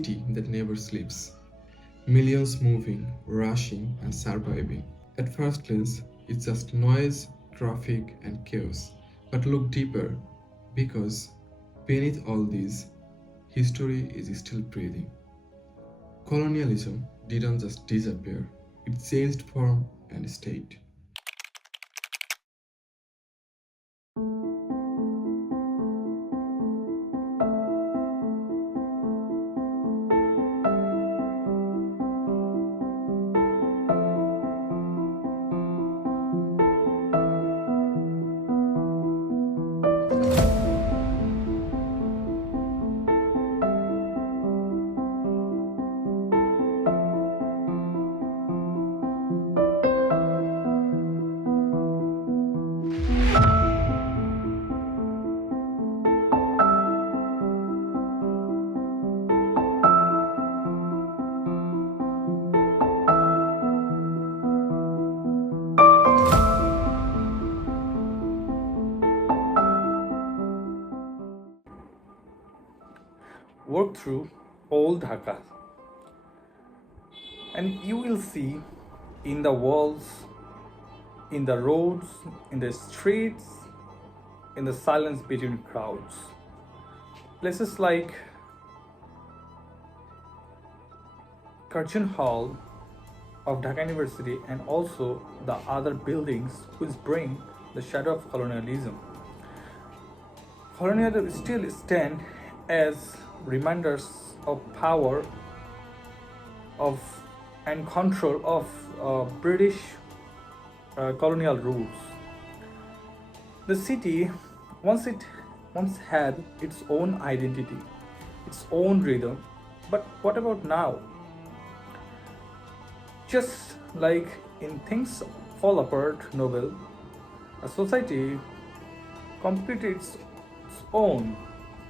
city that never sleeps. Millions moving, rushing, and surviving. At first glance, it's just noise, traffic, and chaos. But look deeper, because beneath all this, history is still breathing. Colonialism didn't just disappear, it changed form and state. Walk through old Dhaka and you will see in the walls, in the roads, in the streets, in the silence between crowds. Places like Curtin Hall of Dhaka University and also the other buildings which bring the shadow of colonialism. Colonialism still stand as reminders of power of and control of British colonial rules. The city once had its own identity, its own rhythm, but what about now? Just like in Things Fall Apart novel, a society completed its own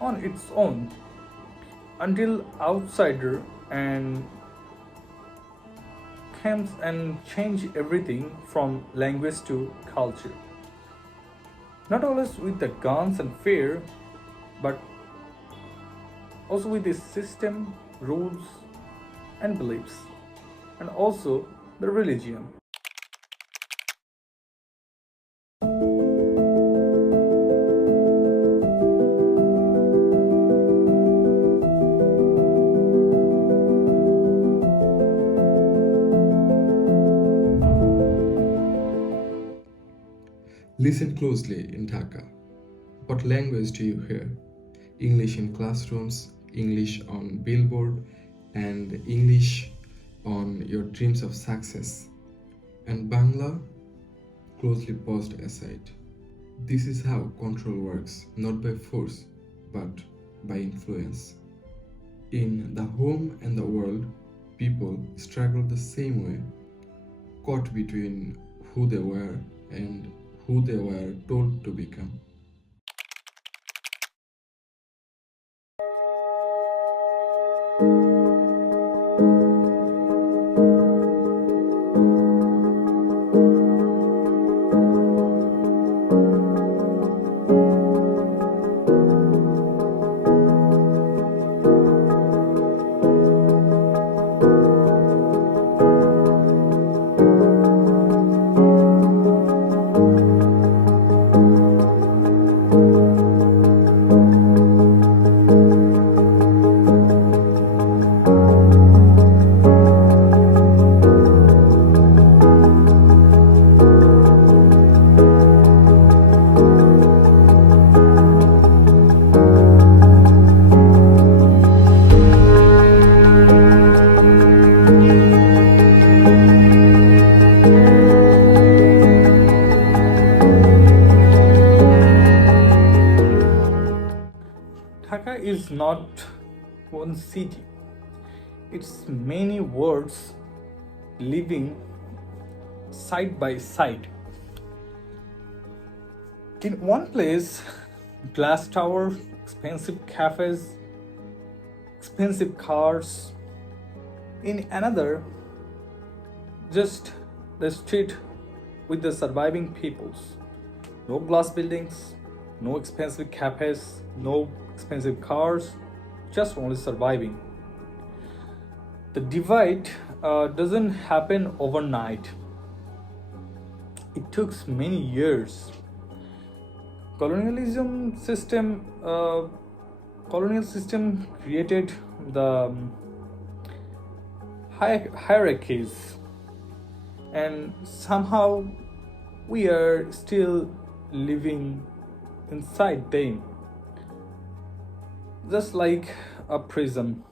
on its own until outsider and comes and change everything from language to culture. Not always with the guns and fear, but also with the system, rules, and beliefs, and also the religion. Listen closely in Dhaka. What language do you hear? English in classrooms, English on billboard, and English on your dreams of success. And Bangla closely paused aside. This is how control works, not by force, but by influence. In the home and the world, people struggle the same way, caught between who they were and who they were told to become. Dhaka is not one city, it's many worlds living side by side. In one place, glass tower, expensive cafes, expensive cars. In another, just the street with the surviving peoples. No glass buildings, no expensive cafes, no expensive cars, just only surviving. The divide doesn't happen overnight. It took many years. Colonialism system, colonial system created the hierarchies, and somehow we are still living inside them, just like a prism.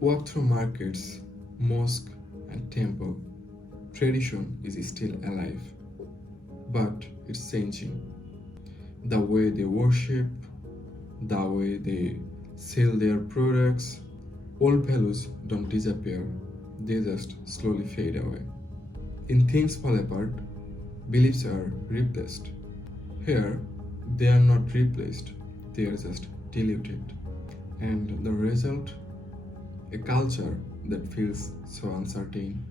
Walk through markets, mosque, and temple. Tradition is still alive, but it's changing. The way they worship, the way they sell their products, old values don't disappear, they just slowly fade away. In Things Fall Apart, beliefs are replaced. Here, they are not replaced, they are just diluted. And the result? A culture that feels so uncertain.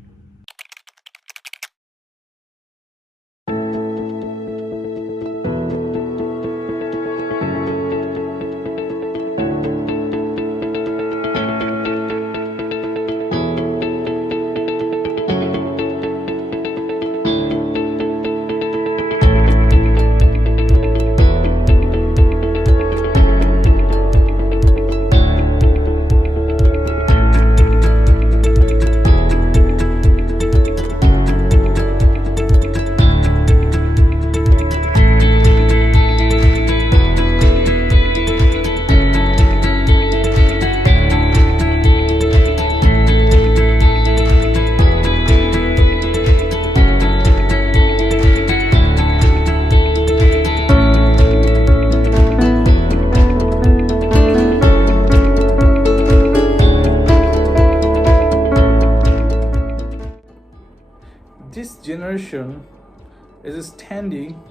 This generation is standing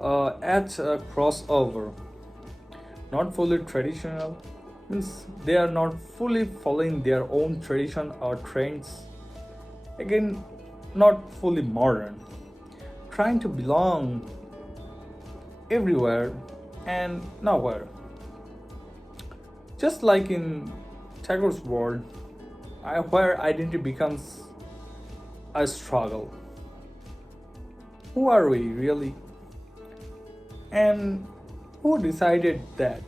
at a crossover. Not fully traditional, means they are not fully following their own tradition or trends. Again, not fully modern. Trying to belong everywhere and nowhere. Just like in Tagore's world, where identity becomes a struggle. Who are we really? And who decided that?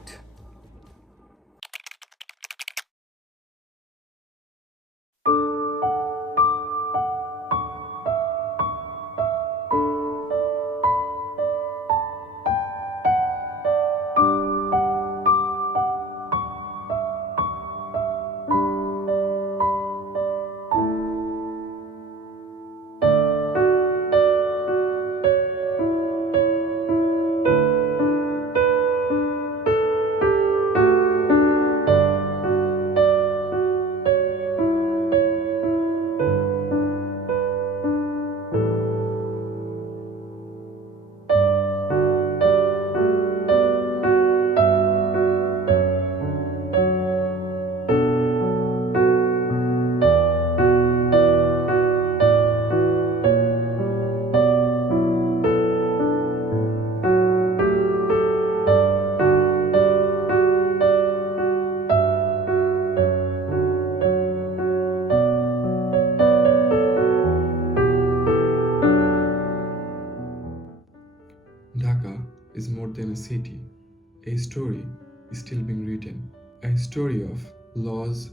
story of loss,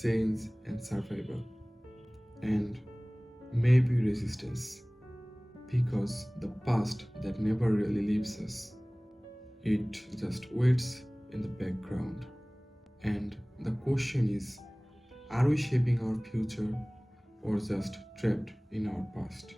change, and survival, and maybe resistance, because the past that never really leaves us, it just waits in the background. And the question is, are we shaping our future or just trapped in our past?